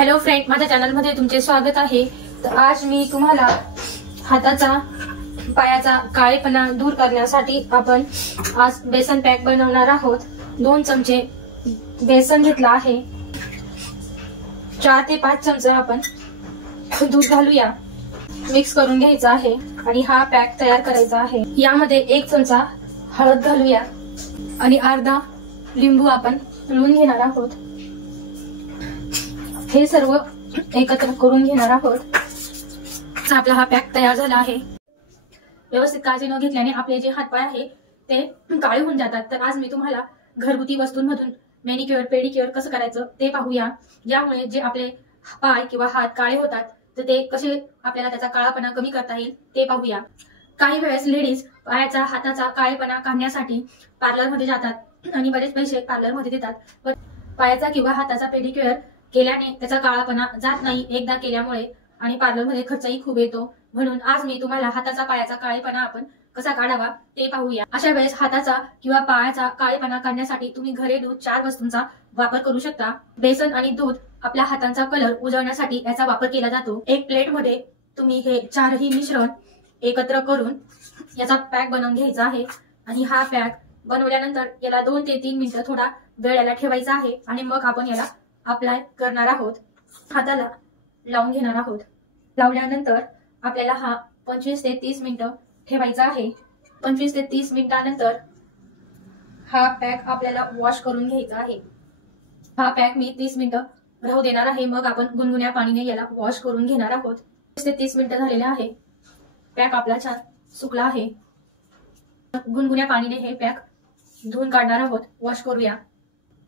Hello friend, माझ्या चॅनलमध्ये तुमचे स्वागत आहे। तर आज मी तुम्हाला हाताचा पायाचा काळेपणा दूर करण्यासाठी आपण आज बेसन पॅक बनवणार आहोत। 2 चमचे बेसन घेतला आहे। 4 ते 5 चमचे आपण दूध घालूया, मिक्स करून घ्यायचा आहे आणि हा पॅक तयार करायचा आहे। यामध्ये 1 चमचा हळद घालूया आणि अर्धा लिंबू आपण पिळून घेणार आहोत। हे सर्व एकत्र करून घेणार आहोत। आपला हा पॅक तयार झाला आहे। व्यवस्थित काळजी न घेतल्याने आपले जे हातपाय आहे ते काळे होऊन जातात। तर आज मी तुम्हाला घरगुती वस्तूंमधून मॅनिक्युअर पेडिक्युअर कसं करायचं ते पाहूया। यामुळे जे आपले पाय किंवा हात काळे होतात तर ते कसे आपल्याला त्याचा काळापणा कमी करता येईल ते पाहूया। काही वेळेस लेडीज पायाचा हाताचा काळेपणा काढण्यासाठी पार्लरमध्ये जातात आणि बरेच पैसे पार्लरमध्ये देतात, पण पायाचा किंवा हाताचा पेडिक्युअर केल्याने त्याचा काळापणा जात नाही एकदा केल्यामुळे, आणि पार्लरमध्ये खर्चही खूप येतो। म्हणून आज मी तुम्हाला हाताचा पायाचा काळेपणा आपण कसा काढावा ते पाहूया। अशा वेळेस हाताचा किंवा पायाचा काळेपणा काढण्यासाठी तुम्ही घरेलू 4 वस्तूंचा वापर करू शकता। बेसन आणि दूध आपल्या हातांचा कलर उजळण्यासाठी याचा वापर केला जातो। एक प्लेटमध्ये तुम्ही हे 4ही मिश्रण एकत्र करून याचा पॅक बनवून घ्यायचा आहे आणि हा पॅक बनवल्यानंतर याला 2 ते 3 मिनिटं थोडा वेळ याला ठेवायचा आहे आणि मग आपण याला अप्लाय करणार आहोत। हाताला लावून घेणार आहोत। लावल्यानंतर आपल्याला हा 25 ते 30 मिनिटं ठेवायचा आहे। 25 ते 30 मिनिटांनंतर हा पॅक आपल्याला वॉश करून घ्यायचा आहे। हा पॅक मी 30 मिनिटं राहू देणार आहे, मग आपण गुनगुन्या पाणीने याला वॉश करून घेणार आहोत। 25 ते 30 मिनिटं झालेले आहे। पॅक आपला छान सुकला आहे। गुनगुन्या पाणीने हे पॅक धुवून काढणार आहोत। वॉश करूया।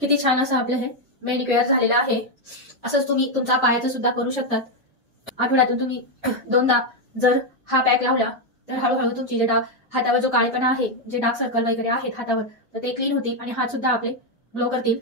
किती छान असं आपलं हे मॅनिक्युअर झालेलं आहे। असंच तुम्ही तुमचा पायाचं सुद्धा करू शकतात। आठवड्यातून तुम्ही 2दा जर हा पॅक लावला तर हळूहळू तुमची जे हातावर जो काळेपणा आहे, जे डार्क सर्कल वगैरे आहेत हातावर, तर ते क्लीन होतील आणि हात सुद्धा आपले ग्लो करतील।